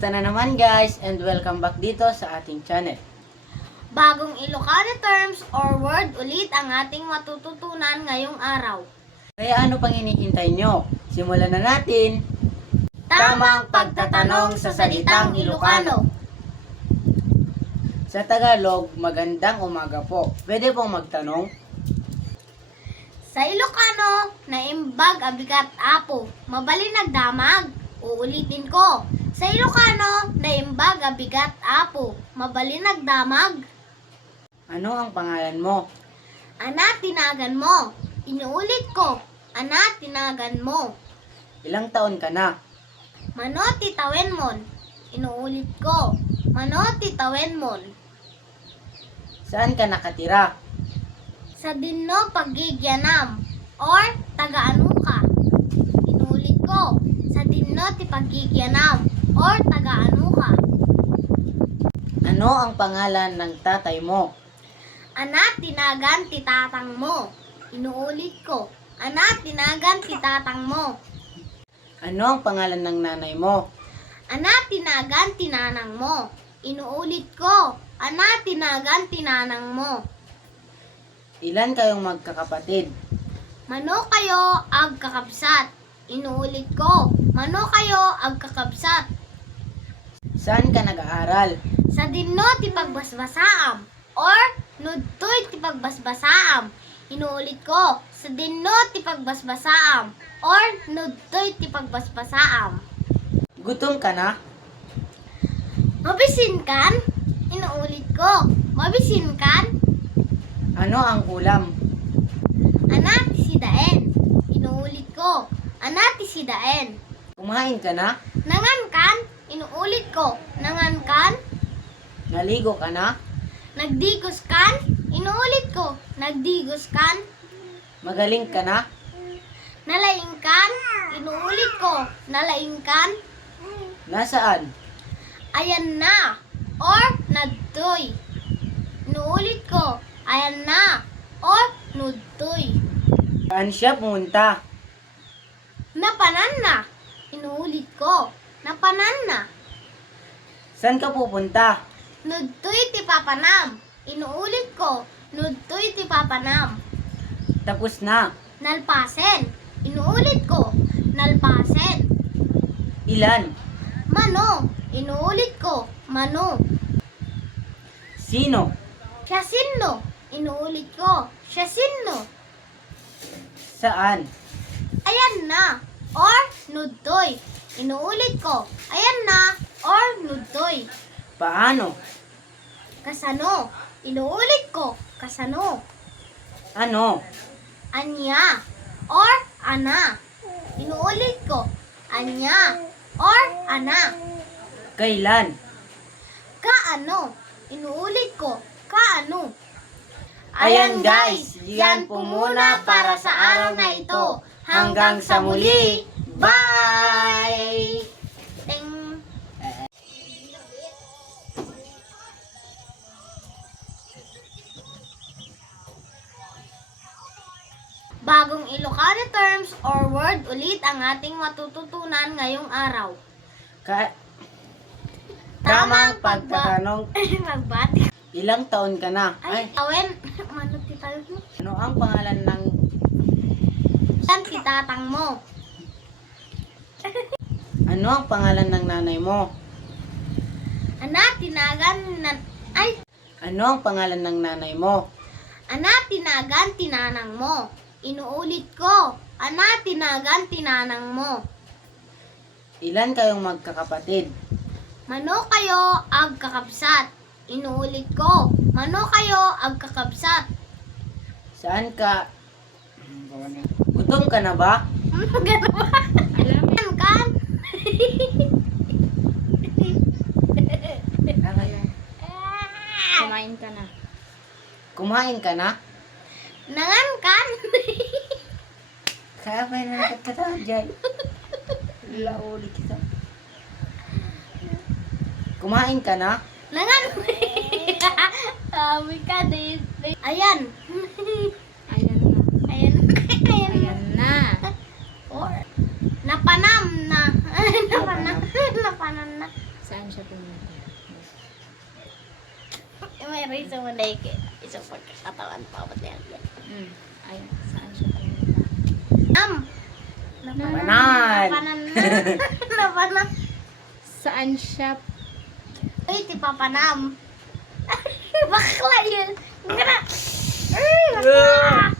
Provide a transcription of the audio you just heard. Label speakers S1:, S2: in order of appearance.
S1: Kumusta na naman guys and welcome back dito sa ating channel.
S2: Bagong Ilocano terms or word ulit ang ating matututunan ngayong araw.
S1: Kaya ano pang hinihintay nyo? Simulan na natin! Tamang pagtatanong sa salitang Ilocano. Sa Tagalog, magandang umaga po. Pwede pong magtanong?
S2: Sa Ilocano, naimbag abigat apo, mabali nagdamag. Uulitin ko. Sa Ilocano, naimbag abigat apo, mabali nagdamag.
S1: Ano ang pangalan mo?
S2: Ana tinagan mo. Inuulit ko. Ana tinagan mo.
S1: Ilang taon ka na?
S2: Mano titawen mon. Inuulit ko. Mano titawen mon.
S1: Saan ka nakatira?
S2: Sa dinno pagigyanam or tagaano ka. Inulit ko. Sa dinno ti pagigyanam or tagaano ka.
S1: Ano ang pangalan ng tatay mo?
S2: Ana tinagan ti tatang mo. Inuulit ko. Ana tinagan ti tatang mo.
S1: Ano ang pangalan ng nanay mo?
S2: Ana tinagan ti nanang mo. Inuulit ko. Ana tinagan ti nanang mo.
S1: Ilan kayong magkakapatid?
S2: Mano kayo ag kakabsat. Inuulit ko. Mano kayo ag kakabsat.
S1: Saan ka nag-aaral?
S2: Sa dinno ti pagbasbasaam or nudtoy ti pagbasbasaam. Inuulit ko. Sa dinno ti pagbasbasaam or nudtoy ti pagbasbasaam.
S1: Gutom ka na?
S2: Mabisin kan? Inuulit ko. Mabisin kan?
S1: Ano ang ulam?
S2: Anak ti sidaen. Inuulit ko. Anak ti sidaen.
S1: Kumain ka na?
S2: Nangan kan? Inuulit ko. Nangan kan?
S1: Naligo ka na?
S2: Nagdigos kan? Inuulit ko. Nagdigos kan?
S1: Magaling ka na?
S2: Nalaing kan? Inuulit ko. Nalaing kan?
S1: Nasaan?
S2: Ayan na. Or nagtoy. Inuulit ko. Ayan na. Or nudtoy.
S1: Saan siya pumunta?
S2: Napanan na. Inuulit ko. Napanan na.
S1: Saan ka pupunta?
S2: Nudtoy ti papanam. Inuulit ko. Nudtoy ti papanam.
S1: Tapos na.
S2: Nalpasen. Inuulit ko. Nalpasen.
S1: Ilan?
S2: Mano. Inuulit ko. Mano.
S1: Sino?
S2: Siya sino. Inuulit ko. Siya sino.
S1: Saan?
S2: Ayan na. Or nudtoy. Inuulit ko. Ayan na. Or nudtoy.
S1: Paano?
S2: Kasano. Inuulit ko. Kasano.
S1: Ano?
S2: Anya. Or ana. Inuulit ko. Anya. Or ana.
S1: Kailan?
S2: Kaano. Inuulit ko. Kaano.
S1: Ayan guys, yan po muna para sa araw na ito. Hanggang sa muli. Bye!
S2: Bagong Ilocano terms or word ulit ang ating matututunan ngayong araw.
S1: Ka- Tamang pagtatanong,
S2: Magbati.
S1: ilang taon ka na?
S2: Ay, awen. Manot ti tayo mo.
S1: ano ang pangalan ng...
S2: Yan ti tatang mo.
S1: Ano ang pangalan ng nanay mo?
S2: Anak, tinagan na... Ay,
S1: Ano ang pangalan ng nanay mo?
S2: anak, tinagan tinanang mo. Inuulit ko. Anak, tinagan tinanang mo.
S1: Ilan kayong magkakapatid?
S2: Mano kayo ag kakabsat. Inuulit ko. Mano kayo ag kakabsat.
S1: Saan ka? Gutom ka na
S2: ba? Alam kan?
S3: Kumain ka na.
S1: Kumain ka na?
S2: Nangan kan?
S1: Kaya pa na nakatata dyan. Lauli kita. Kumain ka na?
S2: Nangan? Sabi ka din. Ayan.
S3: Ayan na.
S2: Ayan. Ayan.
S3: Ayan na.
S2: Or, napanam na. napanam.
S3: siya tumira?
S2: May reason mo na iki. Isang pagkakatawan pa ba yan?
S3: Mm. Ayan, saan siya tumira?
S2: Am!
S1: Labanan.
S2: Labanan na. Labanan.
S3: Saan siya
S2: Uy, ti Papanam. Bakla yun. Nga na. Ay, bakla.